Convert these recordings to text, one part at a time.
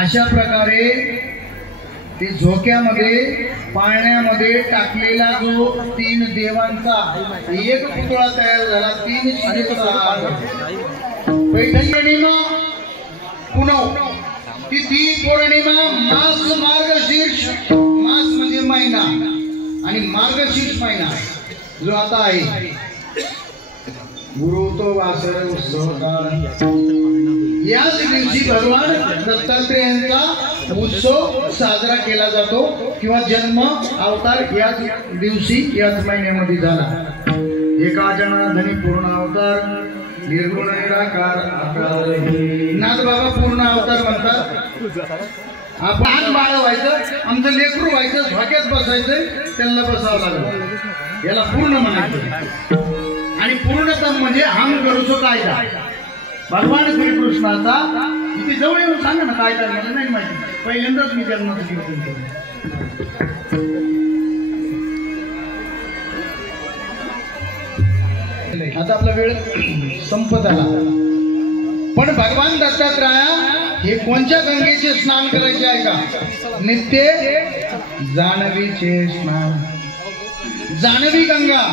अशा प्रकारे ते झोक्यामध्ये पाळण्यामध्ये टाकलेला जो 3 देवांचा एक पुतळा तयार झाला 3 शिलेचा पैठण पौर्णिमा पुनव तिथी पौर्णिमा मास मार्गशीर्ष मास म्हणजे महिना आणि मार्गशीर्ष महिना जो आता आहे गुरु तो वासर उत्सव याच दिवशी भगवान दत्तात्रेयांचा उत्सव साजरा केला जातो किंवा जन्म अवतार याच दिवशी याच महिन्यामध्ये झाला। एका जनार्दनी पूर्ण अवतार निर्गुण निराकार नाथ बाबा पूर्ण अवतार म्हणतात। आपण बाळ व्हायचं आमचं लेकरू व्हायचं झोक्यात बसायचं त्यांना बसावं लागलं याला पूर्ण म्हणायचं आणि पूर्णतम म्हणजे हम करूचो कायदा भगवान श्रीकृष्णाचा इथे जवळ येऊन सांगा ना काय काय मला नाही माहिती पहिल्यांदाच मी जन्माचं कीर्तन केलं। आता आपला वेळ संपत आला पण भगवान दत्तात्रय हे कोणत्या गंगेचे स्नान करायचे आहे का नित्य जान्हवीचे स्नान जान्हवी गंगा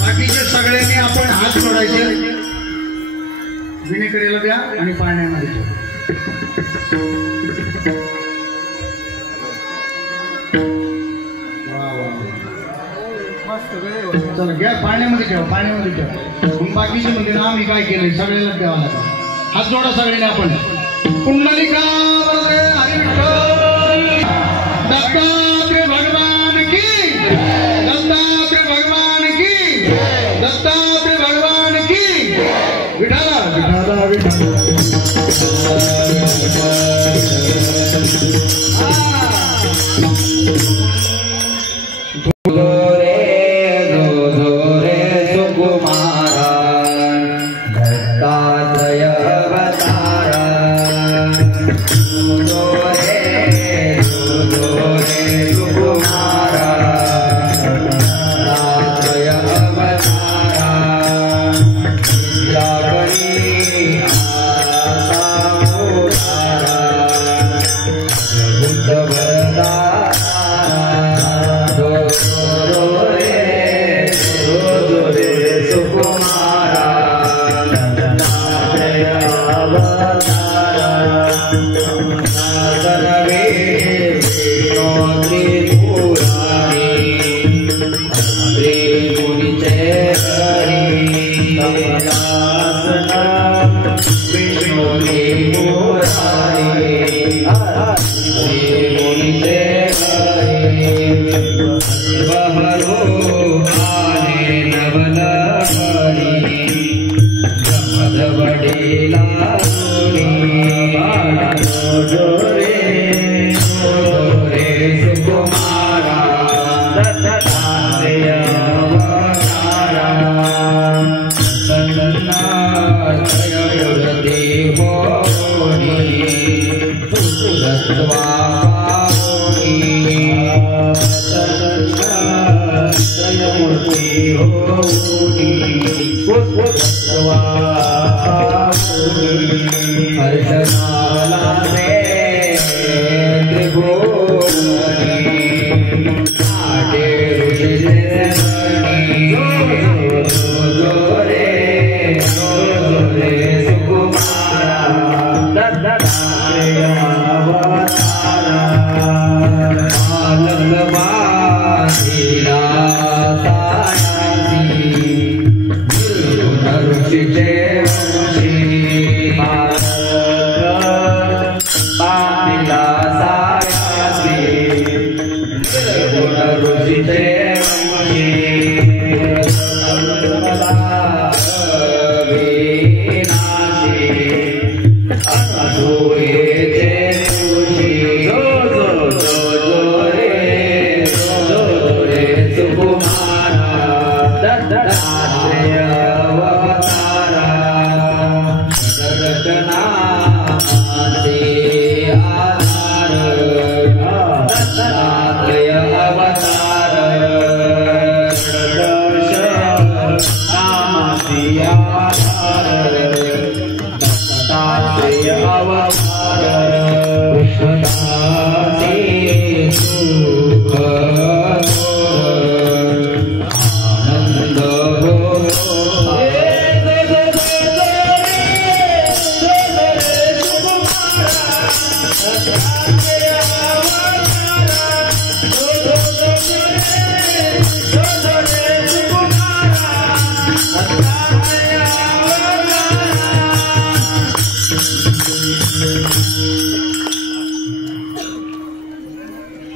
बाकीचे सगळ्यांनी आपण हात जोडायचे, विनेकडेला द्या आणि पाण्यामध्ये चला घ्या, पाण्यामध्ये ठेवा, पाण्यामध्ये ठेवा. मग बाकीचे म्हणजे ना आम्ही काय केलंय सगळ्याला द्यावा लागेल. हात जोडा सगळ्यांनी आपण. पुंडलिका हरी विठ्ठल, दत्तात्रय भगवान की, दत्तात्रय भगवान की, दत्तात्रय भगवान की. विठाला विठाला विठाला.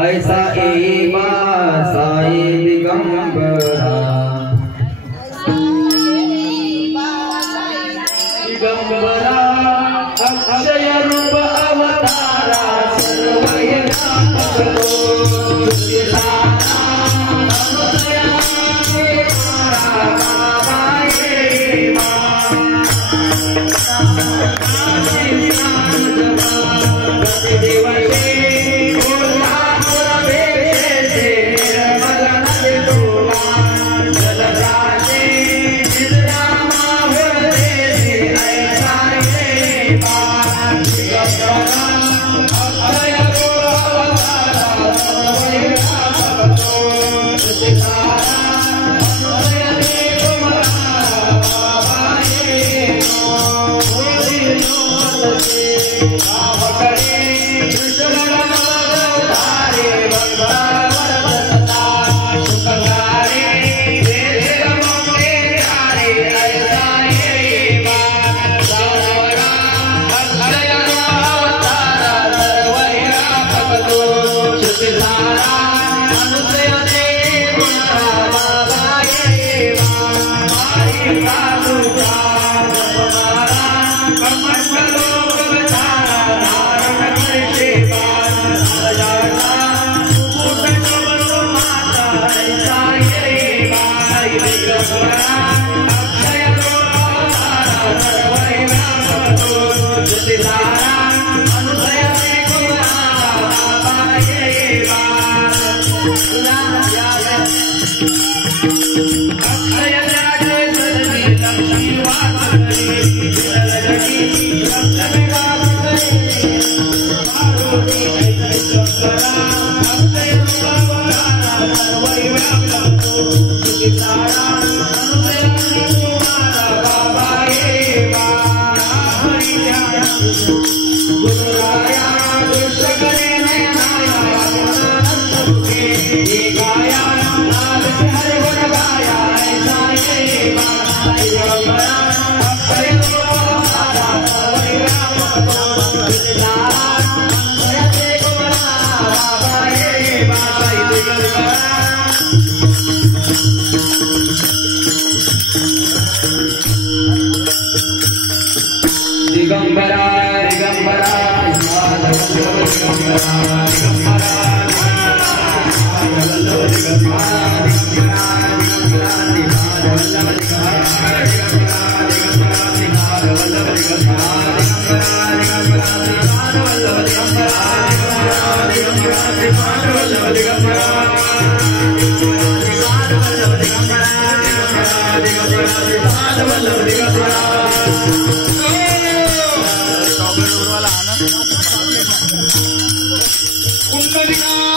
ऐसा एमा साई दिगंबरा दिगंबरा अक्षय रूप अवतार कुंडलिका